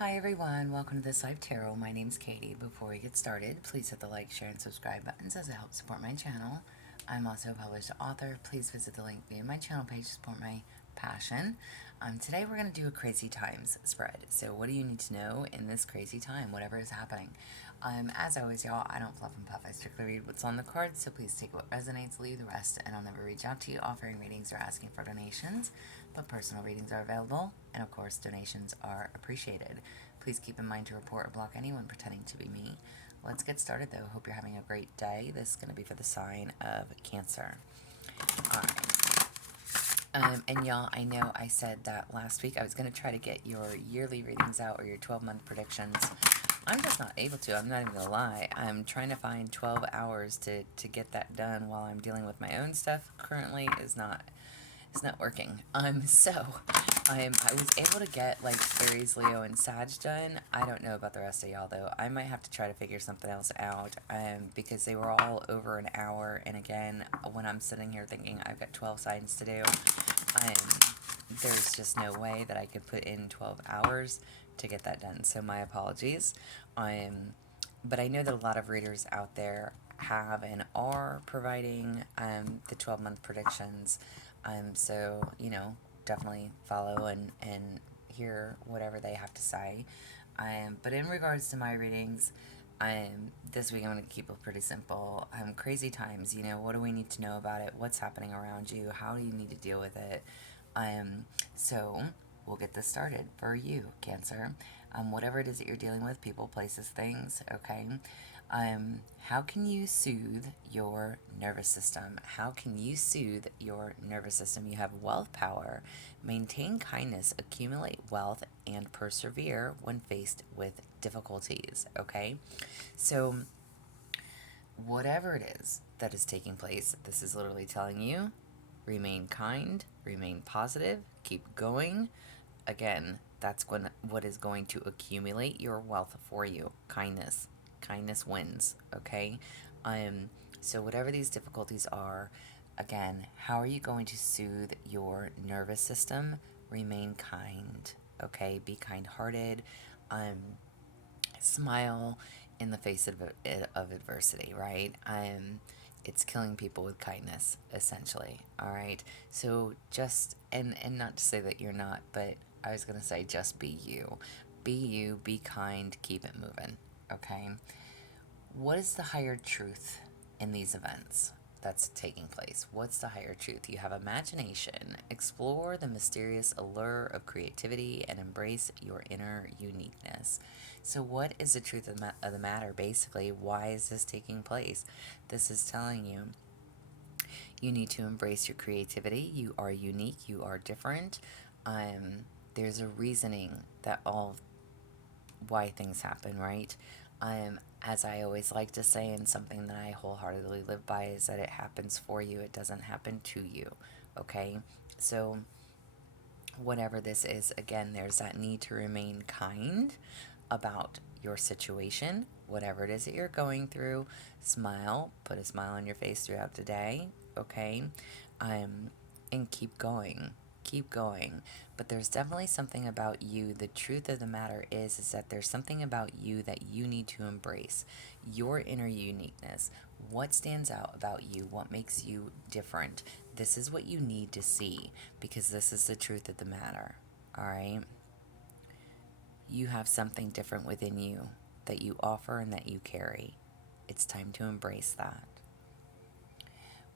Hi everyone, welcome to This Life Tarot. My name's Katie. Before we get started, please hit the like, share, and subscribe buttons as it helps support my channel. I'm also a published author. Please visit the link via my channel page to support my passion. Today we're going to do a crazy times spread. So what do you need to know in this crazy time, whatever is happening? As always, y'all, I don't fluff and puff. I strictly read what's on the cards, so please take what resonates, leave the rest, and I'll never reach out to you offering readings or asking for donations, but personal readings are available, and of course, donations are appreciated. Please keep in mind to report or block anyone pretending to be me. Let's get started, though. Hope you're having a great day. This is going to be for the sign of Cancer. All right. And y'all, I know I said that last week I was going to try to get your yearly readings out or your 12-month predictions. I'm just not able to. I'm not even going to lie. I'm trying to find 12 hours to get that done while I'm dealing with my own stuff. Currently is not, it's not working. I was able to get like Aries, Leo, and Sag done. I don't know about the rest of y'all though. I might have to try to figure something else out because they were all over an hour. And again, when I'm sitting here thinking I've got 12 signs to do, there's just no way that I could put in 12 hours to get that done. So my apologies. But I know that a lot of readers out there have and are providing the 12-month predictions. So, you know, definitely follow and hear whatever they have to say. But in regards to my readings, this week I'm going to keep it pretty simple. Crazy times, you know, what do we need to know about it? What's happening around you? How do you need to deal with it? So we'll get this started for you, Cancer. Whatever it is that you're dealing with, people, places, things, okay? How can you soothe your nervous system? How can you soothe your nervous system? You have wealth power. Maintain kindness, accumulate wealth, and persevere when faced with difficulties, okay? So whatever it is that is taking place, this is literally telling you, remain kind, remain positive, keep going. Again, that's what is going to accumulate your wealth for you. Kindness. Kindness wins, okay? So whatever these difficulties are, again, how are you going to soothe your nervous system? Remain kind, okay? Be kind-hearted. Smile in the face of adversity, right? It's killing people with kindness, essentially, all right? So just, and not to say that you're not, but I was going to say just be you. Be you, be kind, keep it moving, okay? What is the higher truth in these events that's taking place? What's the higher truth? You have imagination. Explore the mysterious allure of creativity and embrace your inner uniqueness. So what is the truth of the matter? Basically, why is this taking place? This is telling you you need to embrace your creativity. You are unique. You are different. There's a reasoning that all why things happen, right? As I always like to say, and something that I wholeheartedly live by, is that it happens for you. It doesn't happen to you, okay? So whatever this is, again, there's that need to remain kind about your situation, whatever it is that you're going through. Smile, put a smile on your face throughout the day, okay? And keep going. Keep going. But there's definitely something about you. The truth of the matter is that there's something about you that you need to embrace. Your inner uniqueness. What stands out about you? What makes you different? This is what you need to see, because this is the truth of the matter. All right? You have something different within you that you offer and that you carry. It's time to embrace that.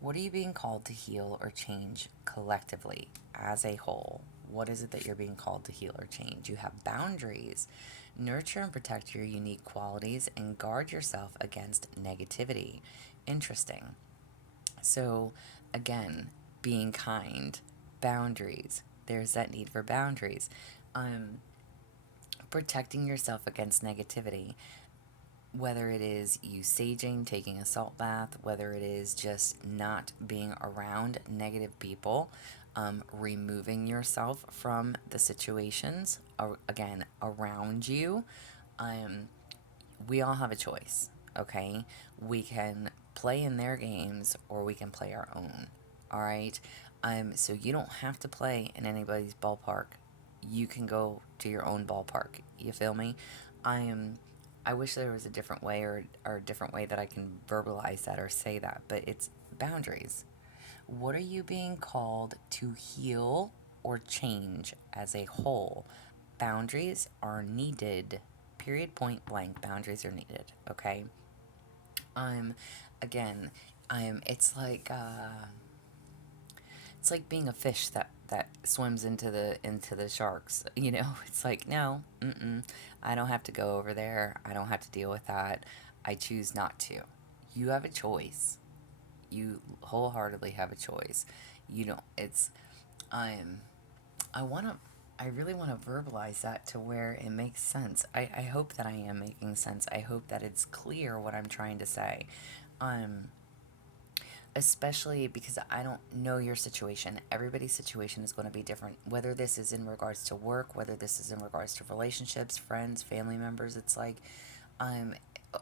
What are you being called to heal or change collectively as a whole? What is it that you're being called to heal or change? You have boundaries. Nurture and protect your unique qualities and guard yourself against negativity. Interesting. So, again, being kind, boundaries. There's that need for boundaries. Protecting yourself against negativity, whether it is you saging, taking a salt bath, whether it is just not being around negative people, removing yourself from the situations, again, around you. We all have a choice, okay? We can play in their games or we can play our own, all right? So you don't have to play in anybody's ballpark. You can go to your own ballpark. You feel me? I am. I wish there was a different way, or a different way that I can verbalize that or say that, but it's boundaries. What are you being called to heal or change as a whole? Boundaries are needed. Period, point blank. Boundaries are needed. Okay. I'm, again, I'm. It's like being a fish that swims into the sharks. You know, it's like no, I don't have to go over there. I don't have to deal with that. I choose not to. You have a choice. You wholeheartedly have a choice. You don't. It's I'm. I want to. I really want to verbalize that to where it makes sense. I hope that I am making sense. I hope that it's clear what I'm trying to say. Um, Especially because I don't know your situation. Everybody's situation is going to be different. Whether this is in regards to work, whether this is in regards to relationships, friends, family members, it's like, um,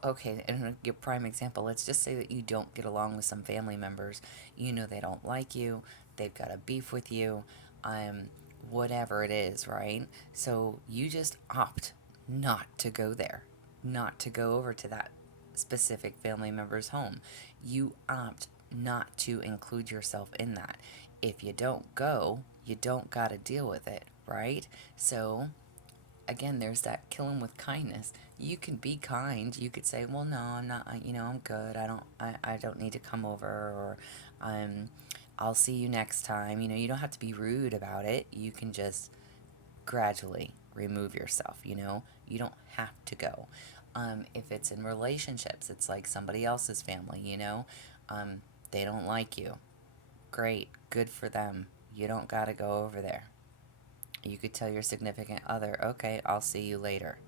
okay, and a give prime example. Let's just say that you don't get along with some family members. You know they don't like you. They've got a beef with you. Um, Whatever it is, right? So you just opt not to go there, not to go over to that specific family member's home. You opt not to include yourself in that. If you don't go, you don't got to deal with it, right? So, again, there's that kill 'em with kindness. You can be kind. You could say, "Well, no, I'm not, I'm good. I don't need to come over," or um I'll see you next time. You don't have to be rude about it. You can just gradually remove yourself. You don't have to go. If it's in relationships, it's like somebody else's family. Um, they don't like you. Great, good for them. You don't got to go over there. You could tell your significant other, okay, I'll see you later.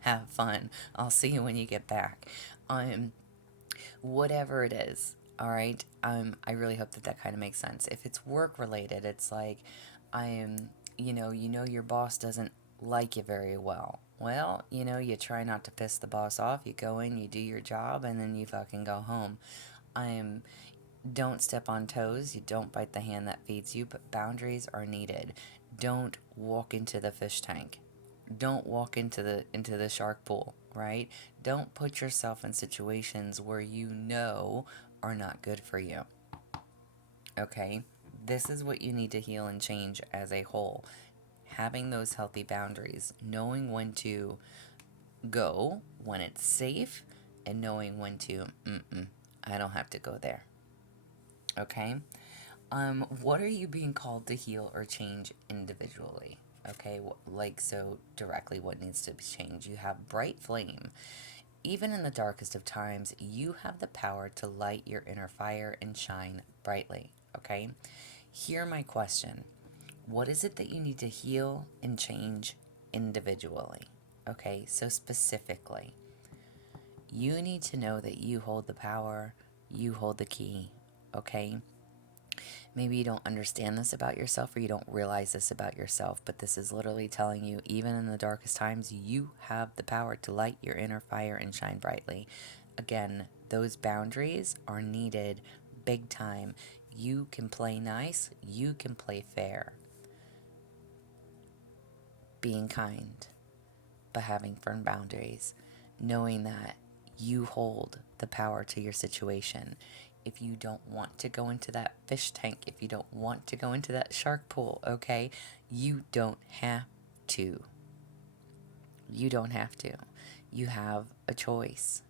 Have fun. I'll see you when you get back. Um, Whatever it is, all right. I really hope that that kind of makes sense. If it's work related, it's like, I'm, you know your boss doesn't like you very well. Well, you try not to piss the boss off. You go in, you do your job, and then you fucking go home. I'm Don't step on toes. You don't bite the hand that feeds you, but boundaries are needed. Don't walk into the fish tank. Don't walk into the shark pool, right? Don't put yourself in situations where you know are not good for you. Okay? This is what you need to heal and change as a whole. Having those healthy boundaries, knowing when to go when it's safe, and knowing when to, I don't have to go there. Okay? What are you being called to heal or change individually? Okay, like so directly what needs to be changed. You have bright flame. Even in the darkest of times, you have the power to light your inner fire and shine brightly. Okay? Hear my question. What is it that you need to heal and change individually? Okay, so specifically, you need to know that you hold the power, you hold the key. Okay? Maybe you don't understand this about yourself or you don't realize this about yourself, but this is literally telling you, even in the darkest times, you have the power to light your inner fire and shine brightly. Again, those boundaries are needed big time. You can play nice, you can play fair, being kind, but having firm boundaries, knowing that you hold the power to your situation. If you don't want to go into that fish tank, if you don't want to go into that shark pool, okay, you don't have to. You don't have to. You have a choice.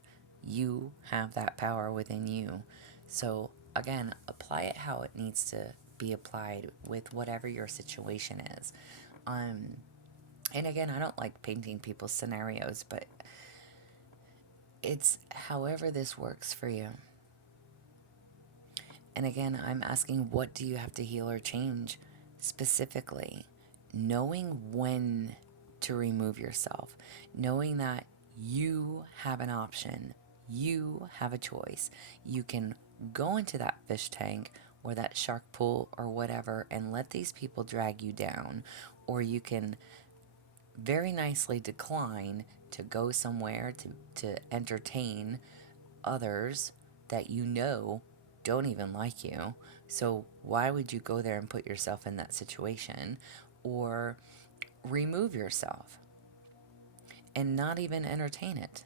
You have that power within you. So, again, apply it how it needs to be applied with whatever your situation is. Um, and again, I don't like painting people's scenarios, but it's however this works for you. And again, I'm asking, what do you have to heal or change specifically? Knowing when to remove yourself, knowing that you have an option, you have a choice. You can go into that fish tank or that shark pool or whatever and let these people drag you down, or you can very nicely decline to go somewhere to entertain others that you know don't even like you. So why would you go there and put yourself in that situation? Or remove yourself and not even entertain it.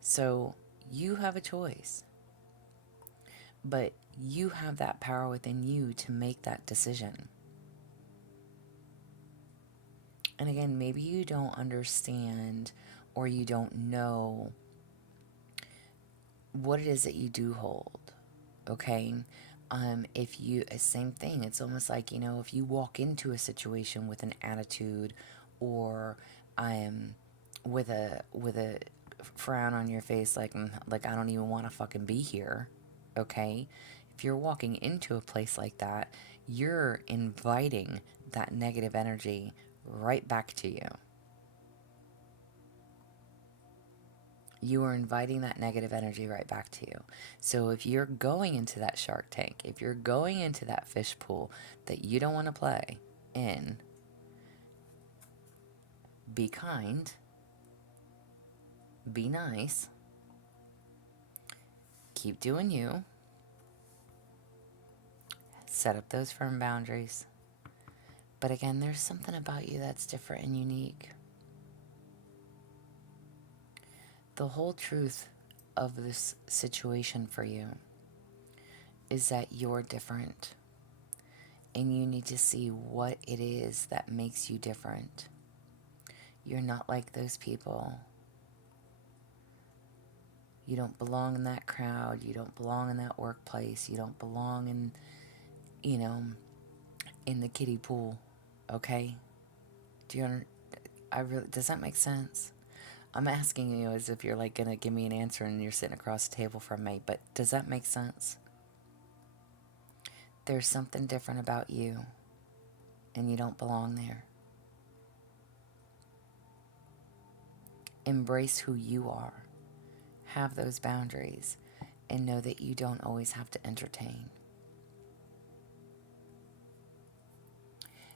So you have a choice, but you have that power within you to make that decision. And again, maybe you don't understand or you don't know what it is that you do hold, okay? If you, same thing, it's almost like, if you walk into a situation with an attitude or with a frown on your face, like I don't even want to fucking be here, okay? If you're walking into a place like that, you're inviting that negative energy right back to you. You are inviting that negative energy right back to you. So if you're going into that shark tank, if you're going into that fish pool that you don't want to play in, be kind, be nice, keep doing you, set up those firm boundaries. But again, there's something about you that's different and unique. The whole truth of this situation for you is that you're different. And you need to see what it is that makes you different. You're not like those people. You don't belong in that crowd. You don't belong in that workplace. You don't belong in, in the kiddie pool. Okay? Does that make sense? I'm asking you as if you're like going to give me an answer and you're sitting across the table from me, but does that make sense? There's something different about you, and you don't belong there. Embrace who you are. Have those boundaries, and know that you don't always have to entertain.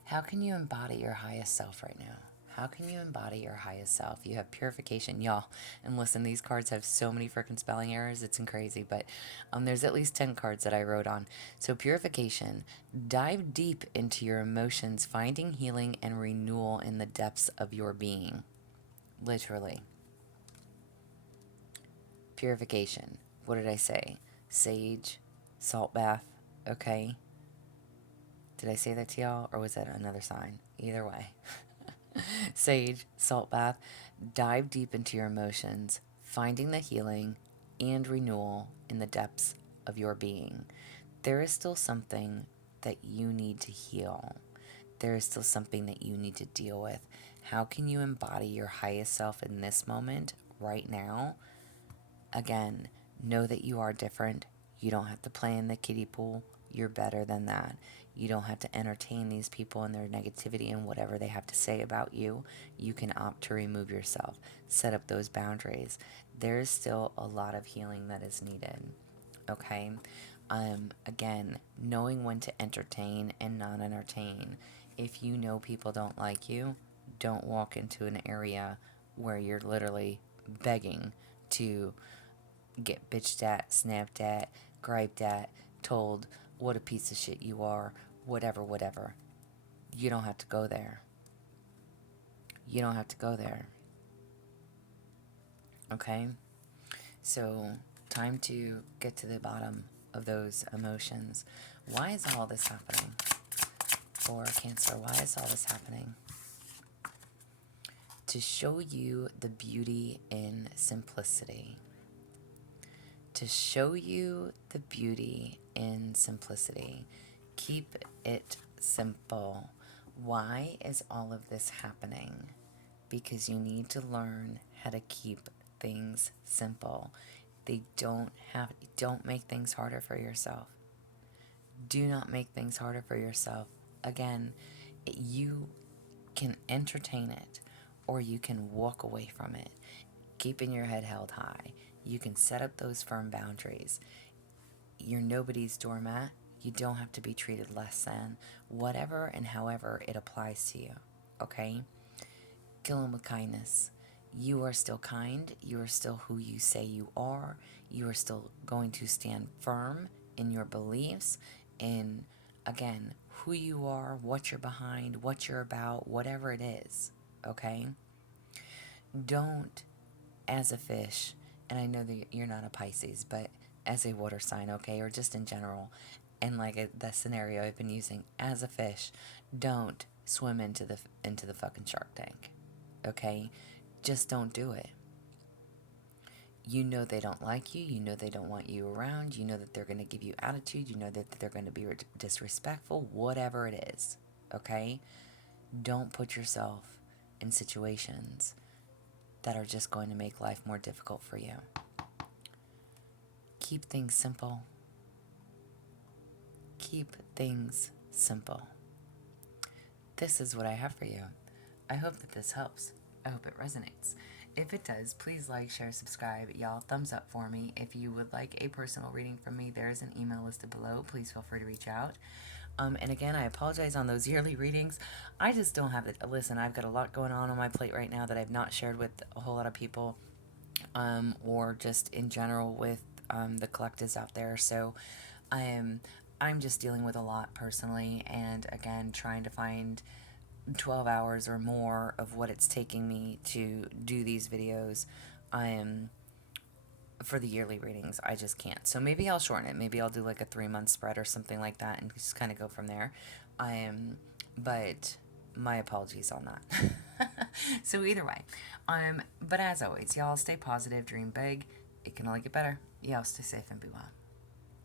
How can you embody your highest self right now? How can you embody your highest self? You have purification, y'all. And listen, these cards have so many freaking spelling errors. It's crazy. But there's at least 10 cards that I wrote on. So purification, dive deep into your emotions, finding healing and renewal in the depths of your being. Literally. Purification. What did I say? Sage, salt bath. Okay. Did I say that to y'all, or was that another sign? Either way. Sage, salt bath, dive deep into your emotions, finding the healing and renewal in the depths of your being. There is still something that you need to heal. There is still something that you need to deal with. How can you embody your highest self in this moment, right now? Again, know that you are different. You don't have to play in the kiddie pool. You're better than that. You don't have to entertain these people and their negativity and whatever they have to say about you. You can opt to remove yourself. Set up those boundaries. There's still a lot of healing that is needed. Okay? Again, knowing when to entertain and not entertain. If you know people don't like you, don't walk into an area where you're literally begging to get bitched at, snapped at, griped at, told what a piece of shit you are, whatever. You don't have to go there. You don't have to go there. Okay? So, time to get to the bottom of those emotions. Why is all this happening? For Cancer, why is all this happening? To show you the beauty in simplicity. To show you the beauty in simplicity. Keep it simple. Why is all of this happening? Because you need to learn how to keep things simple. Don't make things harder for yourself. Do not make things harder for yourself. Again, you can entertain it or you can walk away from it, keeping your head held high. You can set up those firm boundaries. You're nobody's doormat. You don't have to be treated less than, whatever and however it applies to you, okay? Kill them with kindness. You are still kind. You are still who you say you are. You are still going to stand firm in your beliefs, in, again, who you are, what you're behind, what you're about, whatever it is, okay? Don't, as a fish, and I know that you're not a Pisces, but as a water sign, okay, or just in general, and like the scenario I've been using, as a fish, don't swim into the fucking Shark Tank, okay? Just don't do it. You know they don't like you. You know they don't want you around. You know that they're going to give you attitude. You know that they're going to be disrespectful, whatever it is, okay? Don't put yourself in situations that are just going to make life more difficult for you. Keep things simple. Keep things simple. This is what I have for you. I hope that this helps. I hope it resonates. If it does, please like, share, subscribe. Y'all, thumbs up for me. If you would like a personal reading from me, there's an email listed below. Please feel free to reach out. And again, I apologize on those yearly readings. I just don't have it. Listen, I've got a lot going on my plate right now that I've not shared with a whole lot of people, or just in general with the collectives out there. So I'm just dealing with a lot personally, and again, trying to find 12 hours or more of what it's taking me to do these videos for the yearly readings. I just can't. So maybe I'll shorten it. Maybe I'll do like a 3-month spread or something like that and just kind of go from there. But my apologies on that. So either way, but as always, y'all stay positive, dream big. It can only get better. Y'all stay safe and be well.